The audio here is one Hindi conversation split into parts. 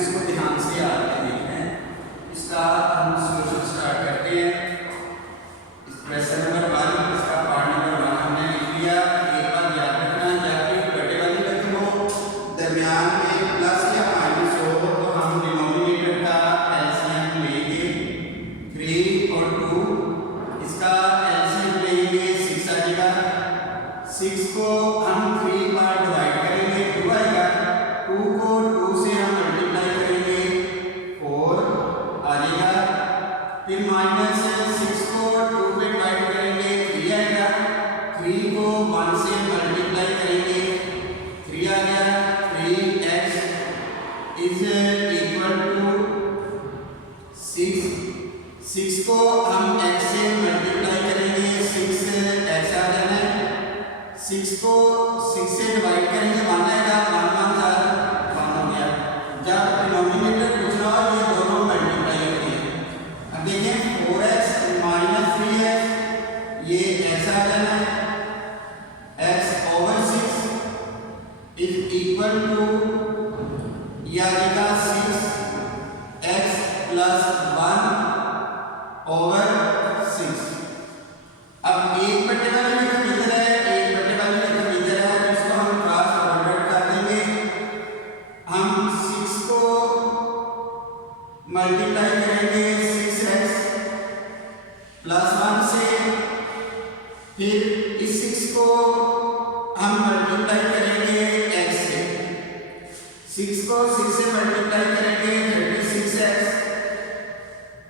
इसको ध्यान से आगे देखें। इसका हम सोल्यूशन स्टार्ट करते हैं। इस क्वेश्चन नंबर 1 इसका पार्ट नंबर 1 हमने लिख लिया। एक बात याद रखना, जब भी बटे वाली रकम हो दरमियान में प्लस या माइनस हो तो हम डिनोमिनेटर का एलसीएम लेंगे 3 और 2। इसका एलसीएम लेंगे 6 आ जाएगा। 6 को हम 3 बार डिवाइड करेंगे 2 आएगा। 2 को 2 से हम मल्टीप्लाई करेंगे 4 आ जाएगा। फिर माइनस 6 को 2 पे डिवाइड करेंगे 3 आएगा। 3 को 1 से मल्टीप्लाई करेंगे 3 आ गया। 3x is equal to 6। 6 को हम x से मल्टीप्लाई करेंगे 6x आ जाना है। 6 को 6 से डिवाइड करेंगे 1 आएगा। 1 हो गया। जब डिनोमिनेटर पूछ रहा हो ये दोनों मल्टीप्लाई होते हैं। अब देखें 4x माइनस 3x ये x आ जाना है। x over 6 is equal to या आएगा 6x प्लस 1 ओवर 6। अब एक बटे वाली रकम इधर है, एक बटे वाली रकम इधर है, तो इसको हम क्रॉस मल्टीप्लाई कर देंगे। हम 6 को मल्टीप्लाई करेंगे 6x प्लस 1 से। फिर इस 6 को हम मल्टीप्लाई करेंगे x से। 6 को 6 से मल्टीप्लाई करेंगे 36x।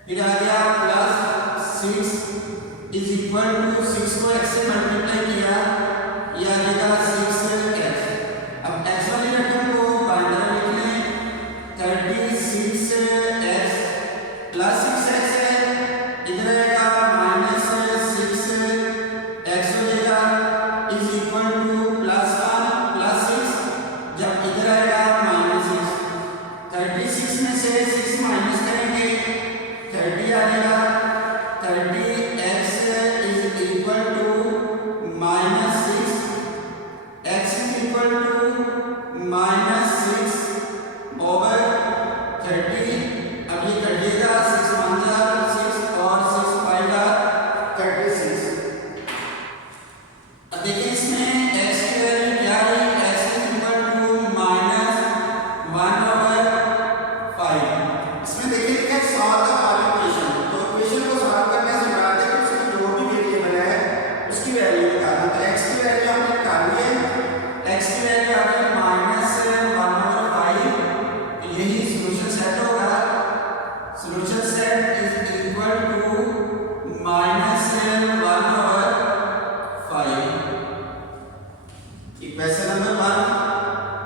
फिर आ गया प्लस 6 इज इक्वल टू 6 को x से मल्टीप्लाई किया या आ जाएगा 6x। अब x वाली रकम को बाइंडर लिख लें 36x प्लस 6x है। इधर आएगा माइनस 6x हो जाएगा is equal two plus 1 plus 6। जब इधर आएगा माइनस 6, 36 में से 6 माइनस करेंगे 30 आ जाएगा। 30x is equal to minus 6। x is equal to minus 6 over 30। अब ये कटिएगा 6 1 जा 6 और 6 5 जा 36। अब देखिए इसमें x की वैल्यू क्या है। x is equal to minus 1 over 5। इसमें देखिए लिखा है सॉल्व द फॉलोइंग इक्वेशन। तो इक्वेशन को सॉल्व करने से मुराद है कि उसमें जो भी वेरिएबल है उसकी वैल्यू निकालना। तो x की वैल्यू हमने निकाली है। x की वैल्यू आ गई माइनस 1 ओवर 5। यही सॉल्यूशन सेट होगा। Solution set is equal to minus 1 over 5। Equation number 1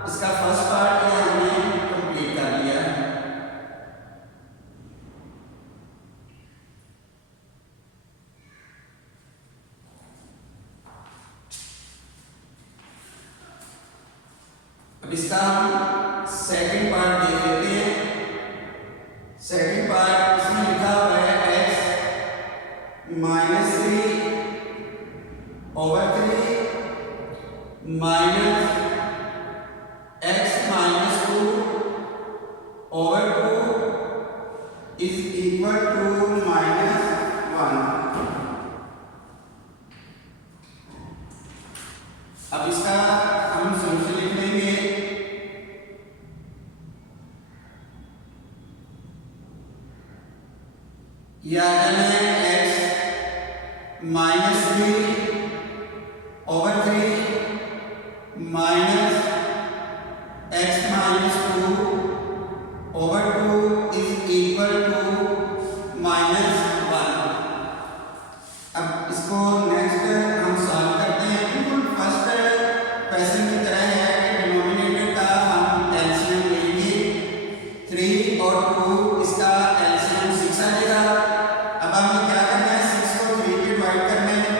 इसका फर्स्ट पार्ट ये हमने कंप्लीट कर लिया है। अब इसका हम सेकंड पार्ट देख लेते हैं। सेकंड पार्ट इसमें लिखा हुआ है x minus 3 over 3 minus x minus 2 over 2 is equal to minus 1। अब इसका हम सॉल्यूशन लिख लेंगे। ये आ जाना है x minus 3 over 3 minus x minus 2 over 2 is equal to minus 1। अब इसको नेक्स्ट हम सॉल्व करते हैं। बिल्कुल फर्स्ट क्वेश्चन की तरह है कि डिनोमिनेटर का हम एलसीएम लेंगे 3 और 2। इसका एलसीएम 6 आ जाएगा। अब हमें क्या करना है 6 को 3 पे डिवाइड करना है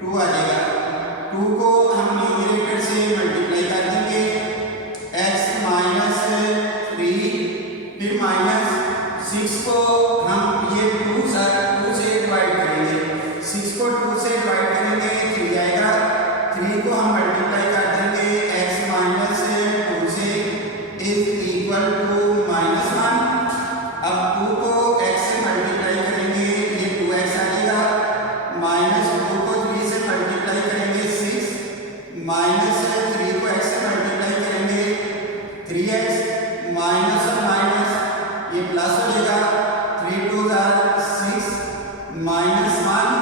2 आ जाएगा। 2 को हम न्यूमरेटर से मल्टीप्लाई कर देंगे x माइनस 3 फिर माइनस 6 को हम ये 2 से डिवाइड करेंगे। 6 को 2 से डिवाइड करेंगे 3 आएगा। 3 को हम मल्टीप्लाई कर देंगे x माइनस 2 से इज इक्वल टू प्लस हो जाएगा, 3 2 6 माइनस 1,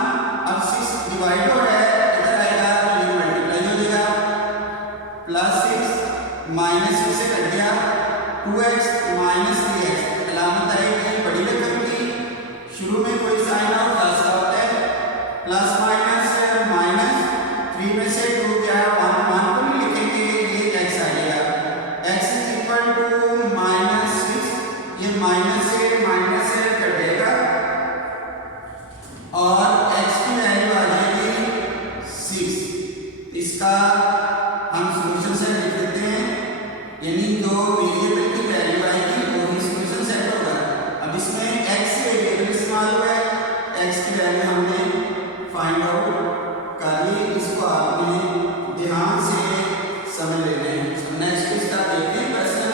अब 6 डिवाइड हो रहा है, इधर आएगा तो ये मल्टीप्लाई हो जाएगा, प्लस 6 माइनस 6 से कट गया, 2x माइनस 3x, अलामत आएगी बड़ी रकम की, शुरू में कोई साइन ऑफ प्लस का होता है, प्लस माइनस माइनस, 3 में से 2 क्या 1 1 को नहीं लिखेंगे, ये x आएगा, x is equal to minus 6, ये माइनस से कटेगा और x की वैल्यू आ जाएगी 6। इसका हम सॉल्यूशन सेट लिख देते हैं, यानी दो वेरिएबल की वैल्यू आएगी वो ही सॉल्यूशन सेट होगा। अब इसमें x वेरिएबल इस्तेमाल हुआ है, x की वैल्यू हमने फाइंड आउट कर ली, इसको आपने ध्यान से समझ लेना है। नेक्स्ट इसका देखते हैं क्वेश्चन।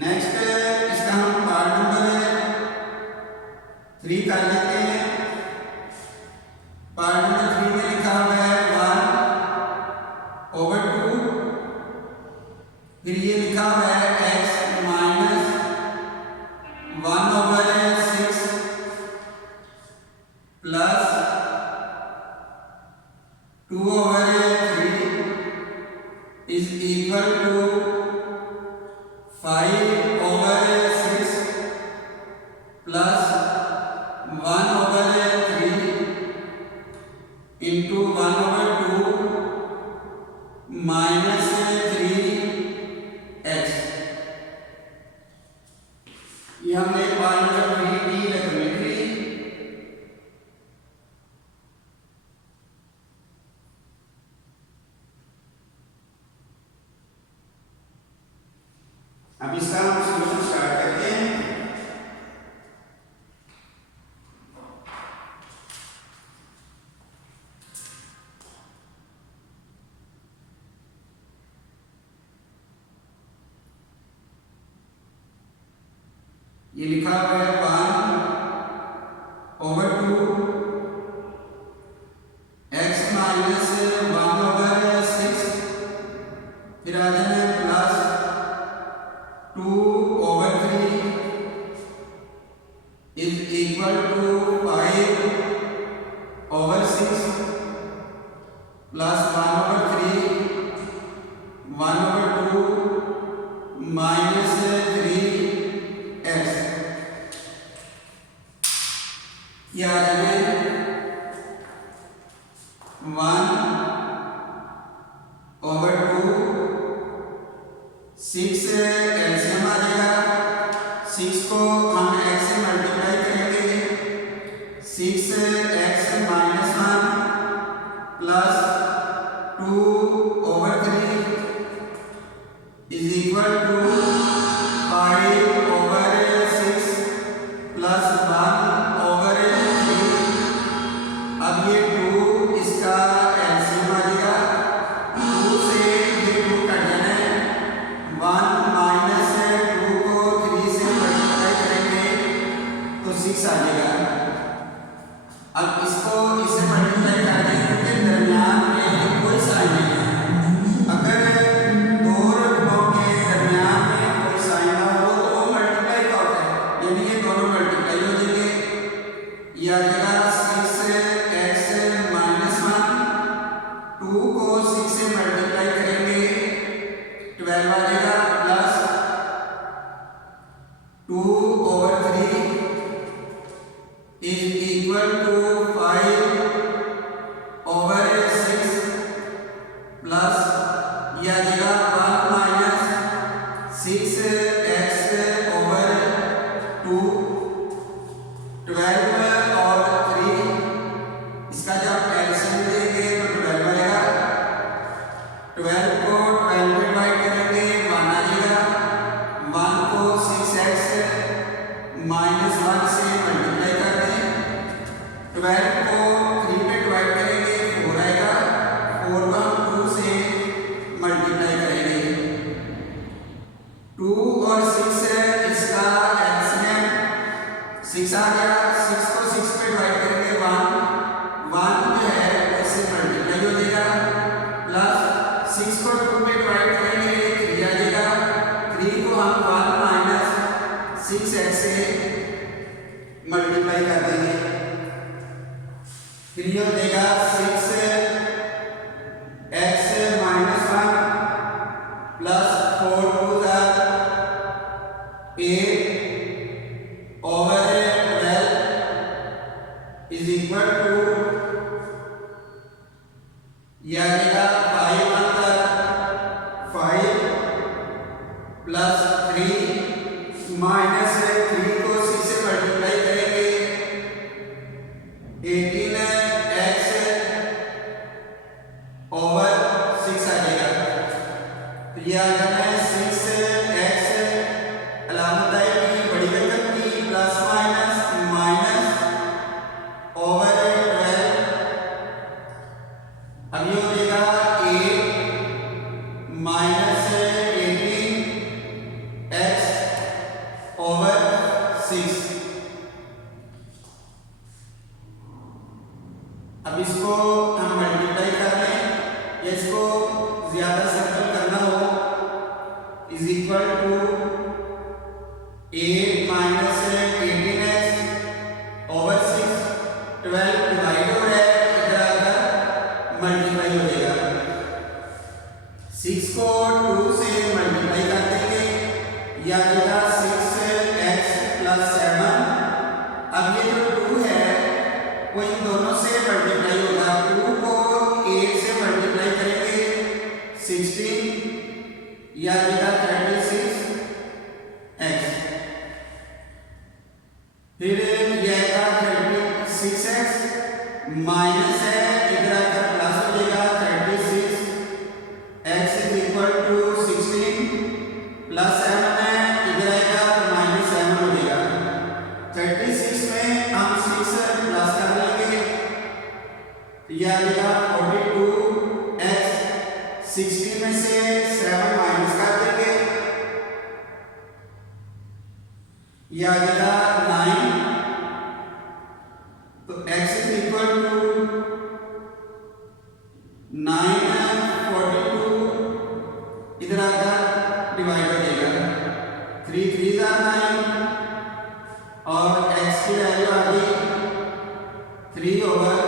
नेक्स्ट इसका हम पार्ट नंबर 3 कर लेते हैं। पार्ट नंबर 3 में लिखा हुआ है 1/2, फिर ये लिखा हुआ है x minus 1/6 plus 2/3 is equal to 5/6 plus 1/3 into 1/2 minus 3x। ये हमने पार्ट नंबर 3 की रकम लिख ली। अब इसका हम सॉल्यूशन स्टार्ट करते हैं। ये लिखा हुआ है 1/2 x माइनस 1/6, फिर आ जाए plus 2/3 is equal to 5/6 plus 1/3 1/2 minus 3x। ये आ जाए 1/2 6 एलसीएम आ जाएगा, 6 को हम x से मल्टीप्लाई करेंगे, 6x minus 1 plus 2/3 is equal to 5/6 plus 1/3। अब ये 2 इसका एलसीएम आ जाएगा, 2 से ये 2 कट जाना है, 1 माइनस 2 को 3 से मल्टीप्लाई करेंगे तो 6 आ जाएगा। अब इसको इससे मल्टीप्लाई कर देंगे क्योंकि दरमियान में कोई साइन नहीं है। अगर दो रकमों के दरमियान में कोई साइन ना हो तो वो मल्टीप्लाई का होता है, यानी ये दोनों मल्टीप्लाई हो जाएंगे। ये आ जाएगा 6x माइनस 1, 2 को 6 से मल्टीप्लाई करेंगे 12 आ जाएगा, plus 2/3 is equal to 5/6 plus ये आ जाएगा 1 माइनस 6x/2, 12 और 3, इसका जब एलसीएम लेंगे तो 12 आएगा, 12 को 12 में डिवाइड करेंगे 1 आ जाएगा, 1 को 6x माइनस 1 से मल्टीप्लाई कर दें, 12 को 3 में डिवाइड करेंगे 4 आएगा, 4 को हम 2 से मल्टीप्लाई करेंगे, 2 और 6 इसका एलसीएम 6 आ गया, 6 को 6 पे डिवाइड करेंगे 1 जो है उससे मल्टीप्लाई हो जाएगा, प्लस 6 को 2 में डिवाइड करेंगे 3 आ जाएगा। 3 को हम 1 माइनस 6x से मल्टीप्लाई कर देंगे, फिर ये हो जाएगा 6x minus 1 plus 4 2 8 over 12 is equal to यह आ जाएगा 5 अंदर 5 प्लस 3 माइनस 3 को 6 से मल्टीप्लाई करेंगे 18x ओवर 6 आ जाएगा। तो यह आ जाना है 6x अलामत आएगी बड़ी रकम की प्लस माइनस माइनस ओवर 12। अब ये हो जाएगा 8 माइनस 18x ओवर 6। अब इसको हम मल्टीप्लाई कर लें या इसको ज्यादा सिंपल करना हो is equal to 8 minus 18x over 6 12 divide हो रहा है इधर आकर मल्टीप्लाई हो जाएगा। 6 को 2 से मल्टीप्लाई कर देंगे या आएगा 6x प्लस 7। अब ये जो 2 है वो इन दोनों से मल्टीप्लाई होगा। 2 को 8 से मल्टीप्लाई करेंगे 16 या आएगा 36x, फिर ये आएगा 36x माइनस है इधर आकर प्लस हो जाएगा 36x is equal to 16 plus 7 है इधर आएगा माइनस 7 हो जाएगा। 36 में हम 6 प्लस कर लेंगे यह आएगा 42x। 16 में से 7 माइनस कर देंगे यह आएगा 9। तो x इज इक्वल टू 942 इधर आकर डिवाइड हो जाएगा 3 3 9 और x की वैल्यू आ गई 3 ओवर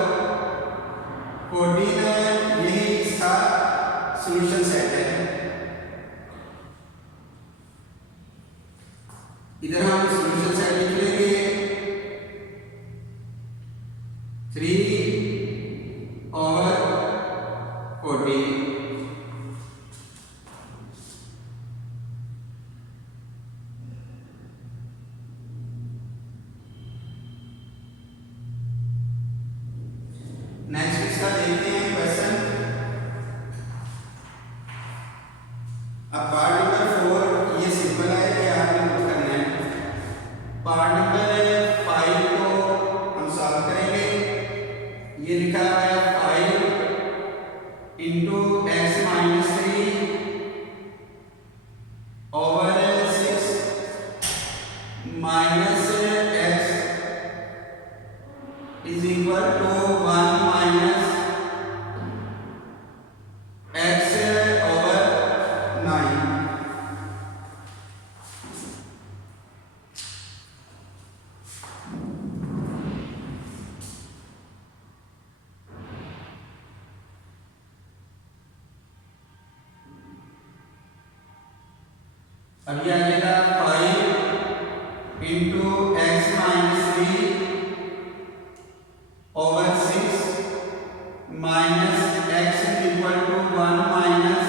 14। यही इसका सॉल्यूशन सेट है। इधर हम सॉल्यूशन सेट लिख लेंगे 3 ओवर 14। नेक्स्ट इसका देखते हैं क्वेश्चन। अब पार्ट नंबर 4 ये सिंपल है कि आपने नोट करना है। पार्ट नंबर 5 को हम सॉल्व करेंगे। ये लिखा हुआ है 5 into x minus 3 over 6 minus x is equal to 1 minus x over 9। अब ये आ जाएगा 5 into x minus 3 over 6 minus x is equal to 1 minus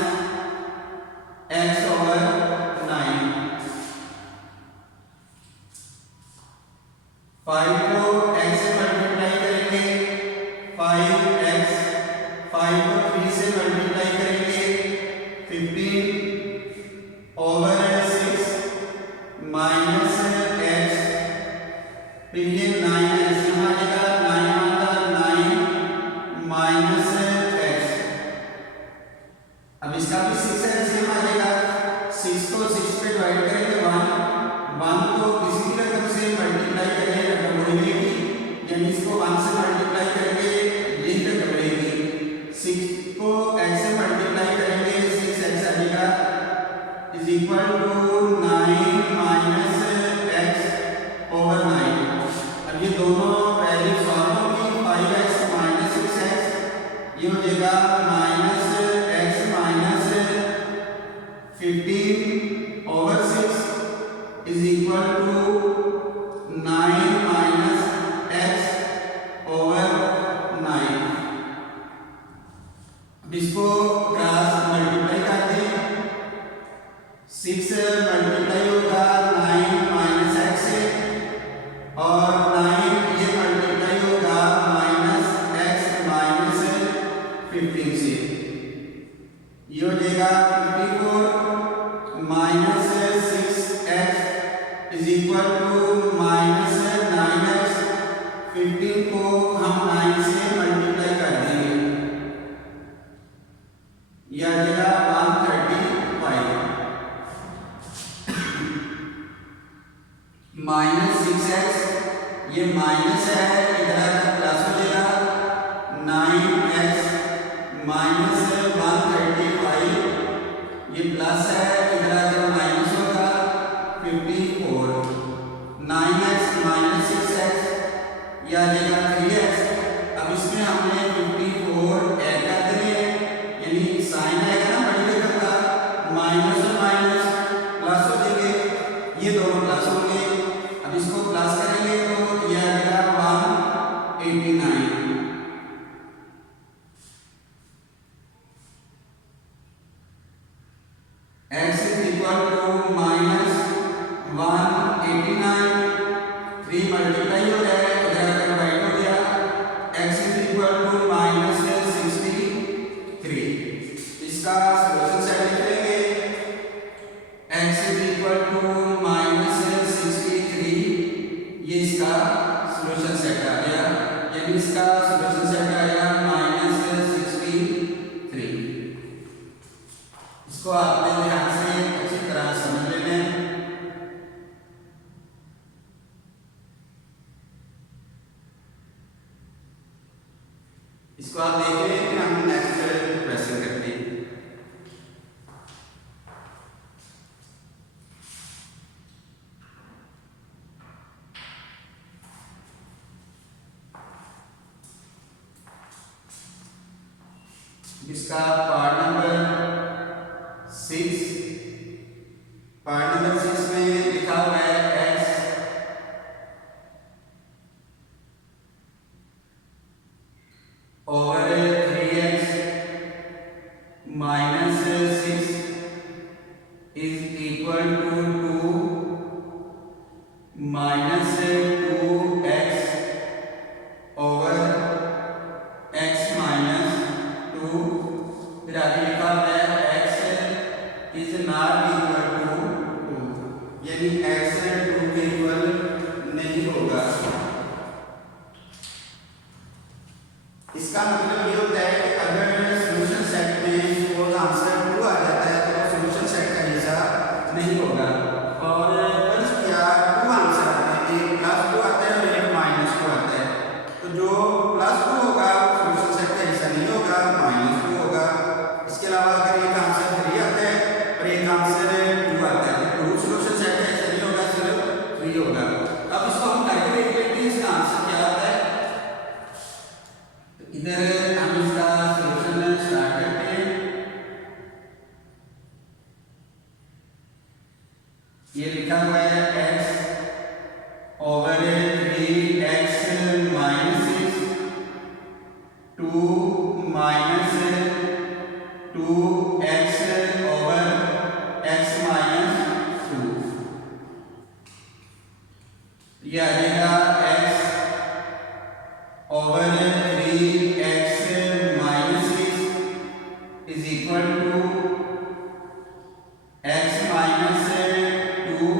x over 9। 5 को x से मल्टीप्लाई करेंगे 5x, 5 को 3 से मल्टीप्लाई करेंगे 15 ओवर 6 माइनस x, फिर ये 9x यहाँ आ जाएगा 9 माइनस x। अब इसका भी 6x यहाँ आ जाएगा। 6 को 6 पे डिवाइड करेंगे 1 को किसी भी रकम से मल्टीप्लाई करेंगे रकम बढ़ेगी, यानी इसको 1 से मल्टीप्लाई करेंगे यही रकम बढ़ेगी। 6 को x से मल्टीप्लाई करेंगे equal to 9 minus x over 9। अब ये दोनों वैल्यू सॉल्व होगी, 5x माइनस 6x ये हो जाएगा minus x minus 15 over 6 is equal to 9 minus x over 9। अब इसको क्रॉस मल्टीप्लाई कर दें, 6 मल्टीप्लाई होगा 9 माइनस एक्स से और 9 ये मल्टीप्लाई होगा माइनस एक्स माइनस 15 से, ये हो जाएगा 54 minus 6x is equal to minus 9x। 15 को हम 9 से मल्टीप्लाई कर देंगे, यह आ जाएगा 135 माइनस 6x ये माइनस है, इधर आकर प्लस हो जाएगा 9x माइनस 135 ये प्लस है, इधर आकर माइनस होगा 54 9x माइनस 6x ये आ जाएगा 3x। अब इसमें हमने 54 ऐड कर देने हैं, यानी साइन आएगा ना बड़ी रकम का, माइनस और माइनस प्लस हो जाएंगे, ये दोनों प्लस होंगे। अब इसको प्लस करेंगे तो ये आ जाएगा 189। x is equal to minus 189, 3 multiply हो जाए इधर आकर डिवाइड हो गया, x is equal to minus 63। इसका सॉल्यूशन सेट लिखेंगे, x is equal to minus 63 ये इसका सॉल्यूशन सेट आ गया, यानी इसका सॉल्यूशन सेट आएगा माइनस 63। इसको आपने ध्यान से अच्छी तरह समझ लेना है। इसको आप देख लें कि हम नेक्स्ट क्वेश्चन करते हैं। इसका पार्ट नंबर 6, पार्ट नंबर 6 में लिखा हुआ है x over 3x minus 6 is equal to 2 minus 2x over x minus 2। फिर आगे लिखा हुआ है x is not equal to 2, यानी x 2 के इक्वल नहीं होगा। इसका मतलब ये होता है कि अगर सॉल्यूशन सेट में सपोज आंसर 2 आ जाता है तो सॉल्यूशन सेट का हिस्सा नहीं होगा, और फर्स्ट किया 2 आंसर आते हैं, एक प्लस 2 आता है और एक माइनस 2 आता है, तो जो प्लस 2 होगा सॉल्यूशन सेट का हिस्सा नहीं होगा, माइनस 2 होगा। इसके अलावा अगर एक आंसर 3 आता है और एक आंसर 2 आता है तो 2 सॉल्यूशन सेट का हिस्सा नहीं होगा, सिर्फ 3 होगा। अब इसको हम करके देख लेते हैं इसका आंसर क्या आता है। इधर हम इसका सॉल्यूशन स्टार्ट करते हैं। ये लिखा हुआ है x over 3x minus 6 2 minus 2x over x minus 2, ये आ जाएगा x over 3x minus 6 is equal to x minus 2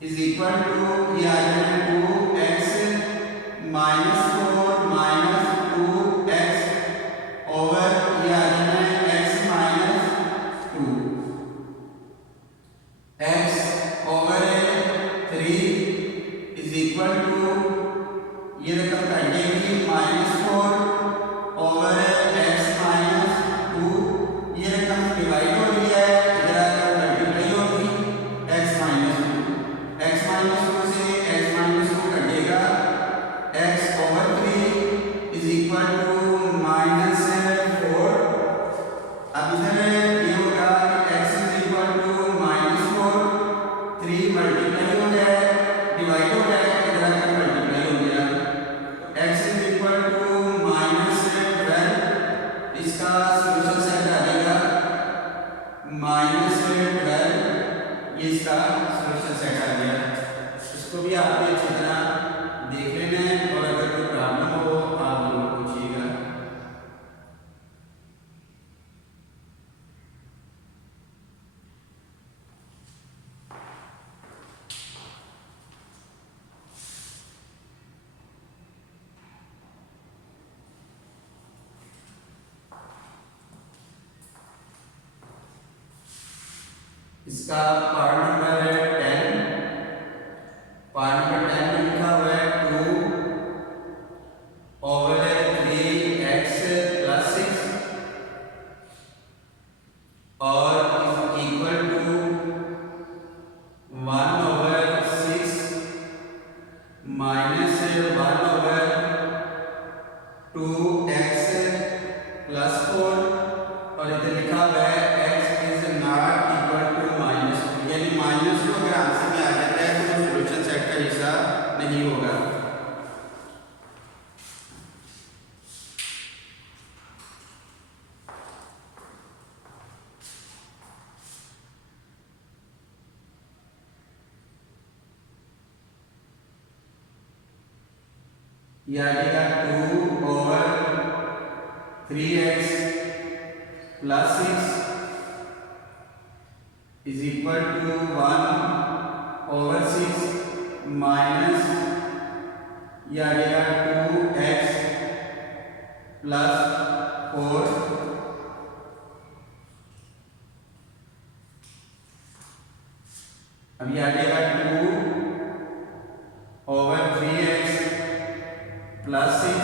is equal to ये आ जाएगा 2x -4 -2x ओवर ये आ जाएगा x -2 x over 3 is equal to ये रकम कट जाएगी -4 ओवर x -2 ये रकम डिवाइड हो रही है इधर आकर मल्टीप्लाई होगी x -2 से x -2 कटेगा x over 3 is equal to -4 अब इधर ये होगा x is equal to -4 3 multiply हो गया डिवाइड हो गया इधर आकर मल्टीप्लाई हो गया x इज इक्वल टू -12 इसका सॉल्यूशन सेट आ जाएगा -12 ये इसका सॉल्यूशन सेट आ गया। इसको भी आपने अच्छी तरह देख लेना है और अगर कोई प्रॉब्लम हो आप जरूर पूछिएगा। इसका पार्ट नंबर है 10। पार्ट नंबर 10 में लिखा हुआ है 2 ओवर 3x + 6 और is equal to 1 over 6 minus 1 over 2x + 4 और इधर लिखा हुआ है x is not equal to -2 यानी -2 अगर आंसर में आ जाता है तो सॉल्यूशन सेट का हिस्सा नहीं होगा। ये आ जाएगा 2 over 3x + 6 is equal to 1 over 6 minus ये आ जाएगा 2x + 4 अब ये आ जाएगा 2 ओवर 3x + 6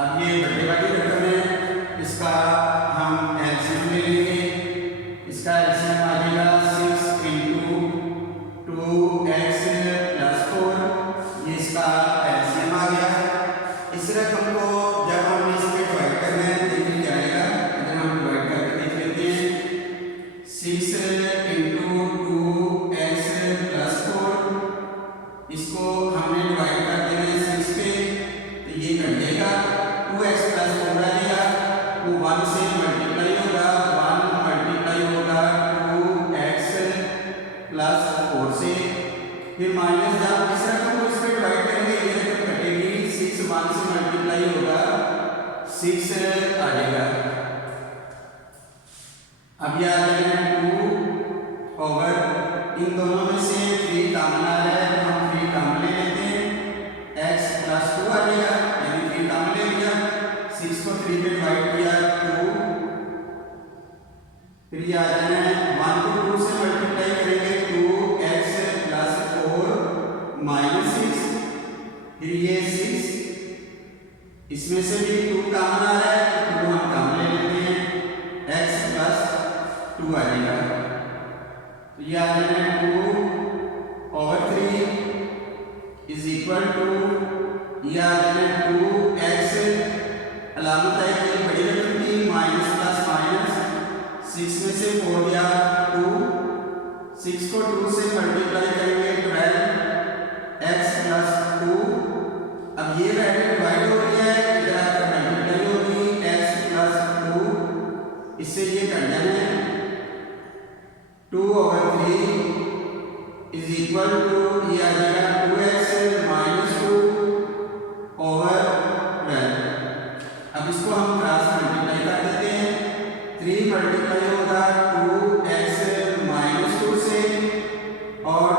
अब ये बड़े वाली रकम है इसका हम एलसीएम ले लेंगे। इसका एलसीएम आ जाएगा 6 इंटू 2x + 4 ये इसका एलसीएम आ गया। इस रकम को जब हम इस पे डिवाइड करना है देख जाएगा इधर हम डिवाइड करके देख लेते हैं 6 इंटू 2x + 4 इसको हमने डिवाइड कर देना है 6 पे तो ये कट जाएगा 2x + 4 आ जाएगा वो 1 से मल्टीप्लाई होगा 1 मल्टीप्लाई होगा 2x + 4 से फिर माइनस जब इस रकम को इस पे डिवाइड करेंगे ये रकम कटेगी 6 1 से मल्टीप्लाई होगा 6 आ जाएगा। अब ये आ जाएगा 2 ओवर इन दोनों में से 3 कॉमन आ रहा है तो हम 3 कॉमन ले लेते हैं x + 2 आ जाएगा यानी 3 कॉमन ले लिया 6 को 3 पे डिवाइड किया 2 फिर ये आ जाना है 1 को 2 से मल्टीप्लाई करेंगे 2x + 4 -6 फिर ये 6 इसमें से भी 2 कॉमन आ रहा है तो 2 हम कॉमन ले लेते हैं x + 2 आ जाएगा तो ये आ जाना है 2 ओवर 3 इज इक्वल टू ये आ जाना है 2x अलामत है कि बड़ी रकम की माइनस प्लस माइनस 6 में से 4 गया 2 6 को 2 से मल्टीप्लाई करेंगे 12x + 2 अब ये वैल्यू डिवाइड हो रही है इधर आकर मल्टीप्लाई होगी x + 2 इससे ये कर देना है 2 ओवर 3 इज इक्वल टू ये आ जाएगा 2x - 2 ओवर 12। अब इसको हम क्रॉस मल्टीप्लाई कर देते हैं 3 मल्टीप्लाई होगा 2x - 2 से और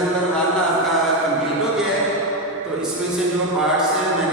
नंबर 1 आपका कंप्लीट हो गया है। तो इसमें से जो पार्ट्स हैं